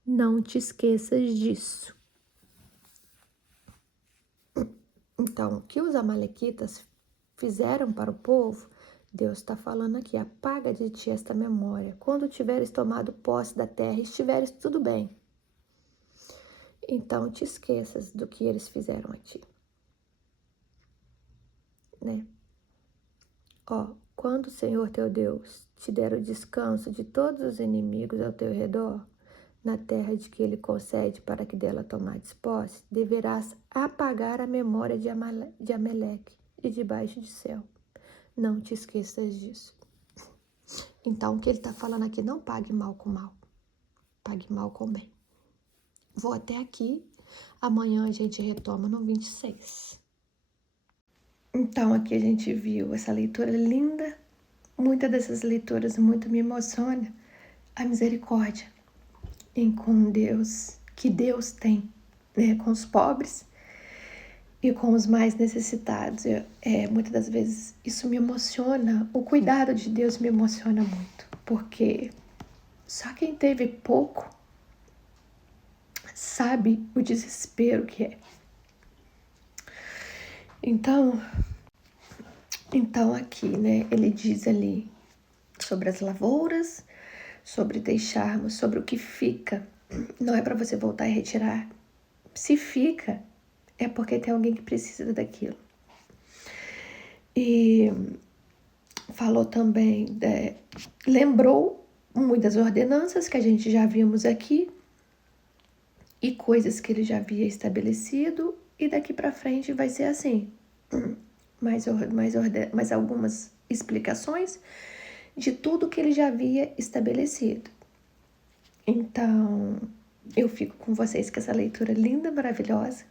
Não te esqueças disso. Então, o que os amalequitas fizeram para o povo, Deus está falando aqui, apaga de ti esta memória. Quando tiveres tomado posse da terra e estiveres tudo bem, então te esqueças do que eles fizeram a ti. Né? Quando o Senhor teu Deus te der o descanso de todos os inimigos ao teu redor, na terra de que ele concede para que dela tomares posse, deverás apagar a memória de Amaleque de debaixo do céu. Não te esqueças disso. Então, o que ele está falando aqui, não pague mal com mal. Pague mal com bem. Vou até aqui, Amanhã a gente retoma no 26. Então, aqui a gente viu essa leitura linda. Muitas dessas leituras muito me emociona a misericórdia em com Deus, que Deus tem, né, com os pobres e com os mais necessitados. Muitas das vezes isso me emociona, o cuidado de Deus me emociona muito, porque só quem teve pouco sabe o desespero que é. Então aqui, né, ele diz ali sobre as lavouras, sobre deixarmos, sobre o que fica. Não é para você voltar e retirar. Se fica, é porque tem alguém que precisa daquilo. E falou também, lembrou muitas ordenanças que a gente já vimos aqui e coisas que ele já havia estabelecido, e daqui para frente vai ser assim. Mais algumas explicações de tudo que ele já havia estabelecido. Então, eu fico com vocês com essa leitura linda, maravilhosa,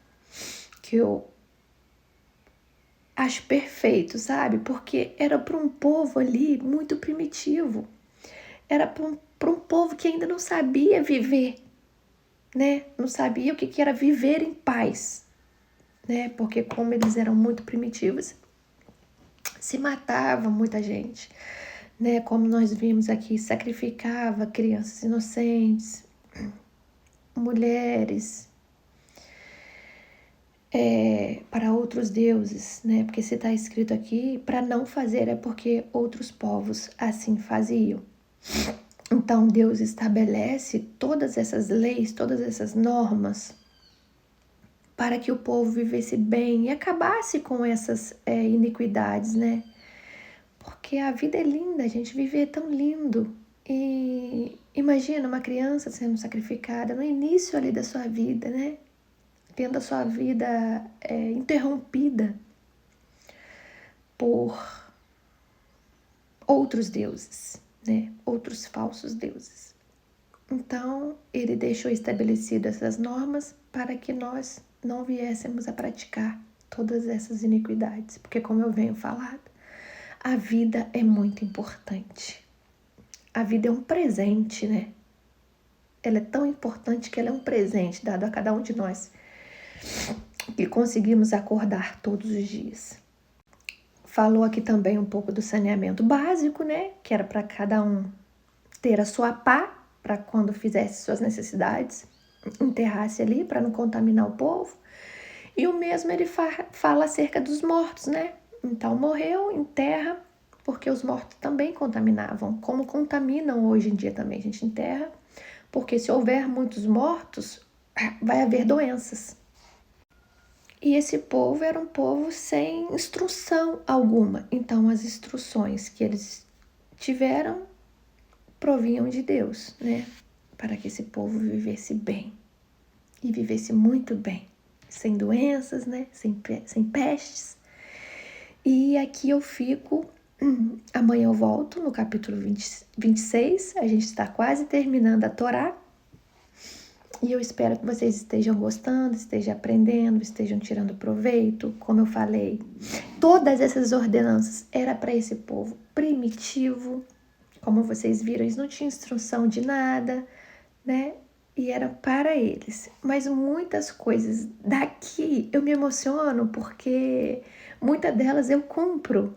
que eu acho perfeito, sabe? Porque era para um povo ali muito primitivo. Era para um povo que ainda não sabia viver, né? Não sabia o que era viver em paz, né? Porque como eles eram muito primitivos, se matava muita gente, né? Como nós vimos aqui, sacrificava crianças inocentes, mulheres, para outros deuses, né? Porque se está escrito aqui, para não fazer é porque outros povos assim faziam. Então Deus estabelece todas essas leis, todas essas normas para que o povo vivesse bem e acabasse com essas iniquidades, né? Porque a vida é linda, a gente viver é tão lindo. E imagina uma criança sendo sacrificada no início ali da sua vida, né? Tendo a sua vida interrompida por outros deuses, né? Outros falsos deuses. Então, ele deixou estabelecido essas normas para que nós não viéssemos a praticar todas essas iniquidades. Porque, como eu venho falando, a vida é muito importante. A vida é um presente, né? Ela é tão importante que ela é um presente dado a cada um de nós, que conseguimos acordar todos os dias. Falou aqui também um pouco do saneamento básico, né? Que era para cada um ter a sua pá, para quando fizesse suas necessidades, enterrasse ali para não contaminar o povo. E o mesmo ele fala acerca dos mortos, né? Então morreu, enterra, porque os mortos também contaminavam, como contaminam hoje em dia também. A gente enterra, porque se houver muitos mortos, vai haver doenças. E esse povo era um povo sem instrução alguma. Então as instruções que eles tiveram provinham de Deus, né? Para que esse povo vivesse bem. E vivesse muito bem. Sem doenças, né? Sem pestes. E aqui eu fico. Amanhã eu volto no capítulo 26. A gente está quase terminando a Torá. E eu espero que vocês estejam gostando, estejam aprendendo, estejam tirando proveito. Como eu falei, todas essas ordenanças eram para esse povo primitivo. Como vocês viram, eles não tinham instrução de nada, né? E era para eles. Mas muitas coisas daqui eu me emociono porque muitas delas eu cumpro.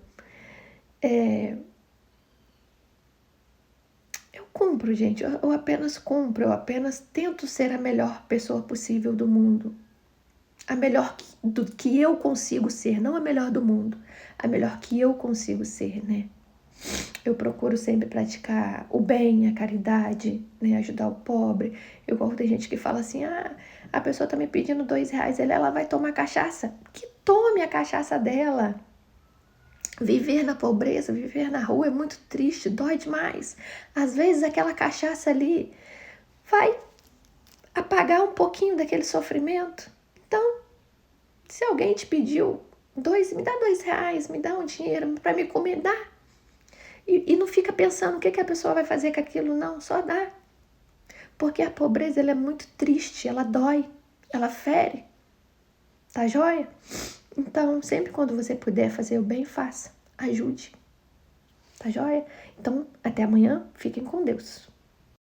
Eu cumpro, gente. Eu apenas cumpro. Eu apenas tento ser a melhor pessoa possível do mundo. A melhor do que eu consigo ser. Não a melhor do mundo. A melhor que eu consigo ser, né? Eu procuro sempre praticar o bem, a caridade, né? Ajudar o pobre. Eu gosto de gente que fala assim, a pessoa tá me pedindo R$2, ela vai tomar cachaça. Que tome a cachaça dela. Viver na pobreza, viver na rua é muito triste, dói demais. Às vezes aquela cachaça ali vai apagar um pouquinho daquele sofrimento. Então, se alguém te pediu me dá R$2, me dá um dinheiro para me comer, dá. E não fica pensando o que a pessoa vai fazer com aquilo, não, só dá. Porque a pobreza ela é muito triste, ela dói. ela fere, tá joia? Então, sempre quando você puder fazer o bem, faça, ajude, tá joia? Então, até amanhã, fiquem com Deus.